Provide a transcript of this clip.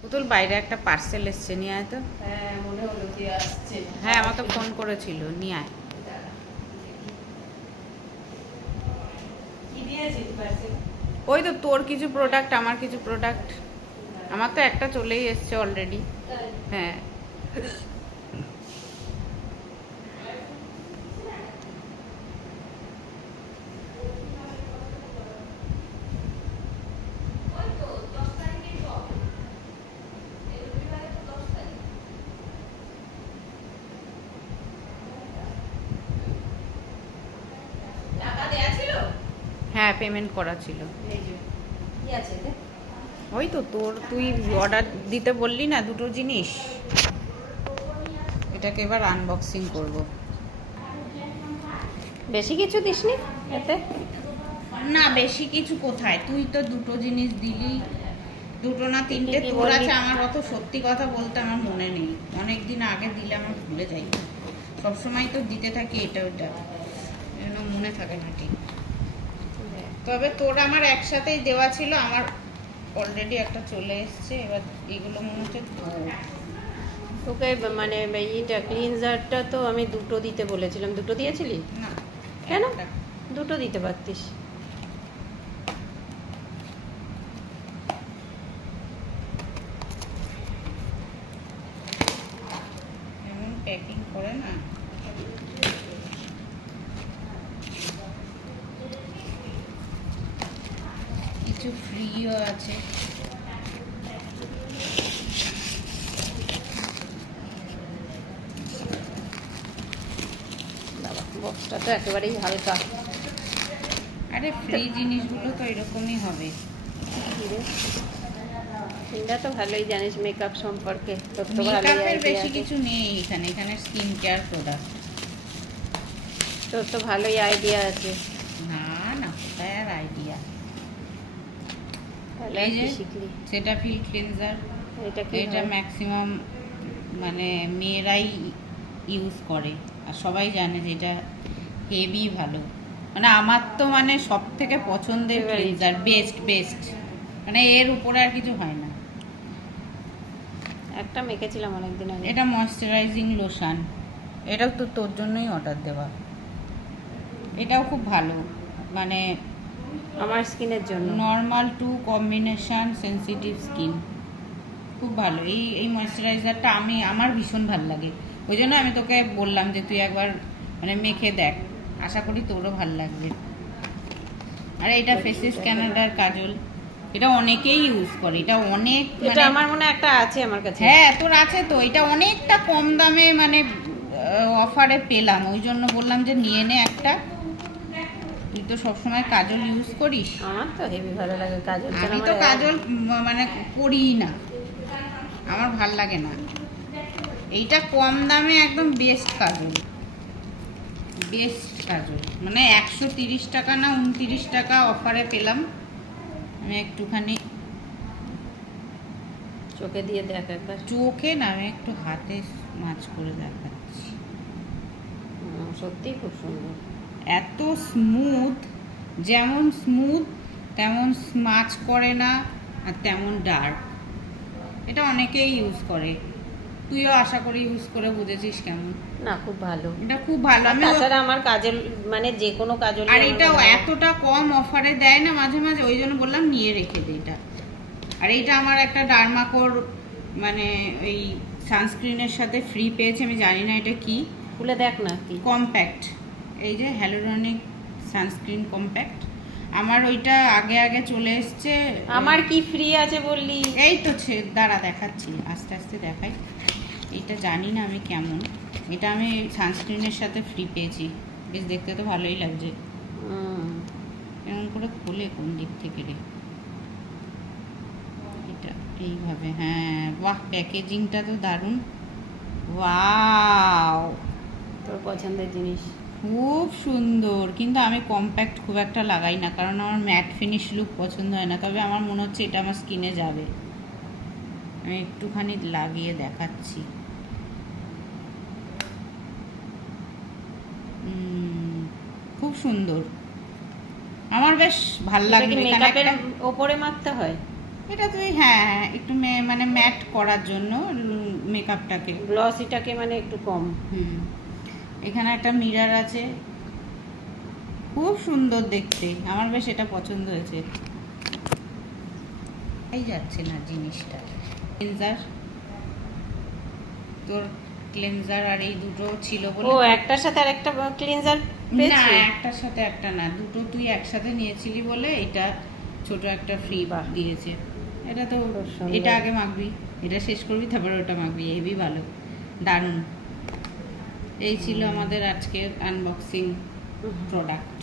পুতুল বাইরে একটা পার্সেল এসছে, নিয়ে আয় তো। হ্যাঁ, মনে হলো যে আসছে। হ্যাঁ, আমাকে ফোন করেছিল, নিয়ে আয়। কি দিয়েছে পার্সেল? ওই তো তোর কিছু প্রোডাক্ট, আমার কিছু প্রোডাক্ট। আমার তো একটা চলেই এসছে অলরেডি। হ্যাঁ, টাকা দেয়া ছিল? হ্যাঁ, পেমেন্ট করা ছিল। এই যে কি আছে এতে? ওই তো তুই অর্ডার দিতে বললি না দুটো জিনিস, এটাকে এবার আনবক্সিং করব। বেশি কিছু দিসনি এতে? না, বেশি কিছু কোথায়, তুই তো দুটো জিনিস দিলি, দুটো না তিনটে কি তোর বললি? আছে। আমার অত সত্যি কথা বলতে আমার মনে নেই, অনেক দিন আগে দিলে আমার ভুলে যাই। সবসময় তো দিতে থাকি এটা ওটা, যেন মনে থাকে না ঠিক। তবে তোর আমার একসাথেই দেওয়া ছিল, আমার অলরেডি একটা চলে এসছে। এবার এগুলো মনে হচ্ছে তোকে মানে এইটা ক্লিনজারটা তো আমি দুটো দিতে বলেছিলাম, দুটো দিয়েছিলি? না, কেন? একটা। দুটো দিতে পারতিস। এমন প্যাকিং করে না। কিছু ফ্রিও আছে। বাবা, বক্সটা তো একেবারেই হালকা। আরে ফ্রি জিনিসগুলো তো এরকমই হবে। এটা তো ভালোই জানিস মেকআপ সম্পর্কে, তোর তো ভালোই মেকআপের আইডিয়া বেশি আছে। কিছু নেই এখানে, এখানে স্কিন কেয়ার প্রোডাক্ট। তোর তো ভালোই আইডিয়া আছে। না না, কোথায় আর আইডিয়া। তাহলে এই আর যে কি শিখলি? সেটাফিল ক্লিনজার, এটা কি এটা হয়? ম্যাক্সিমাম মানে মেয়েরাই ইউজ করে, আর সবাই জানে যে এটা হেভি ভালো। মানে আমার তো মানে সব থেকে পছন্দের Favorite. ক্লিনজার, বেস্ট, মানে এর উপরে আর কিছু হয় না। একটা মেখেছিলাম অনেকদিন আগে। এটা ময়শ্চারাইজিং লোশন, এটাও তো তোর জন্যই অর্ডার দেওয়া। এটাও খুব ভালো, মানে আমার স্কিনের জন্য। Normal to combination sensitive skin, খুব ভালো। এই ময়শ্চারাইজারটা আমার ভীষণ ভালো লাগে, ওই জন্য আমি তোকে বললাম যে তুই একবার মানে মেখে দেখ, আশা করি তোরও ভালো লাগবে। আর এটা ফেসিস ক্যানাডার কাজল, এটা অনেকেই ইউজ করে, এটা অনেক এটা আমার মনে হয় একটা আছে আমার কাছে। হ্যাঁ তোর আছে তো। এটা অনেকটা কম দামে মানে অফারে পেলাম, ওই জন্য বললাম যে নিয়ে নে একটা। তুই তো সবসময় কাজল ইউজ করিস। আমার তো হেভি ভালো লাগে কাজল। আমি তো কাজল মানে করিই না, আমার ভাল লাগে না। এইটা কম দামে একদম বেস্ট কাজল, মানে 130 টাকা না 29 টাকা অফারে পেলাম। আমি একটুখানি চোখে দিয়ে দেখ একবার। চোখে না, আমি একটু হাতে মাছ করে দেখাচ্ছি। সত্যি খুব সুন্দর। এত স্মুথ, যেমন স্মুথ তেমন স্মাচ করে না, আর তেমন ডার্ক। এটা অনেকেই ইউজ করে, তুইও আশা করি ইউজ করে বুঝেছিস কেমন। না, খুব ভালো। এটা খুব ভালো। আমি তাছাড়া আমার কাজল মানে যে কোনো কাজল। আর এটাও এতটা কম অফারে দেয় না মাঝে মাঝে, ওই জন্য বললাম নিয়ে রেখে দে এটা। আর এইটা আমার একটা ডার্মাকোর মানে ওই সানস্ক্রিনের সাথে ফ্রি পেয়েছে, আমি জানি না এটা কি। খুলে দেখ না কি। কম্প্যাক্ট, এই যে হ্যালুরনিক সানস্ক্রিন কম্প্যাক্ট, আমার ওইটা আগে আগে চলে এসছে। আমার কি ফ্রি আছে বললি? এই তো দাঁড়া দেখাচ্ছি, আস্তে আস্তে দেখাই। এটা জানি না আমি কেমন, এটা আমি সানস্ক্রিনের সাথে ফ্রি পেয়েছি, বেশ দেখতে তো ভালোই লাগছে। এমন করে খোলে কোন দিক থেকে রে? এটা এইভাবে, হ্যাঁ বাহ, প্যাকেজিংটা তো দারুণ। ওয়াও, তোর পছন্দের জিনিস। খুব সুন্দর। কিন্তু আমি কম্প্যাক্ট খুব একটা লাগাই না, কারণ আমার ম্যাট ফিনিশ লুক পছন্দ হয় না। তবে আমার মনে হচ্ছে এটা আমার স্কিনে যাবে, আমি একটুখানি লাগিয়ে দেখাচ্ছি। খুব সুন্দর, আমার বেশ ভাল লাগবে। মেকআপের ওপরে মাখতে হয়? এটা তুই হ্যাঁ একটু মানে ম্যাট করার জন্য মেকআপটাকে। গ্লসিটাকে মানে একটু কম। এখানে একটা মিরর আছে, খুব সুন্দর দেখতে, আমার বেশ এটা পছন্দ হয়েছে। এই যাচ্ছে না জিনিসটা। ক্লেনজার, তোর ক্লেনজার আর এই দুটো ছিল বলে ও একটার সাথে আর একটা ক্লিনজার না, পেয়েছি। একটার সাথে একটা না, দুটো তুই একসাথে নিয়েছিলি বলে এটা ছোট একটা ফ্রি বাহ। দিয়েছে। এটা তো খুব সুন্দর। এটা আগে মাখবি, এটা শেষ করবি তারপরে ওটা মাখবি, হেবি ভালো, দারুণ। এই ছিল আমাদের আজকের আনবক্সিং প্রোডাক্ট।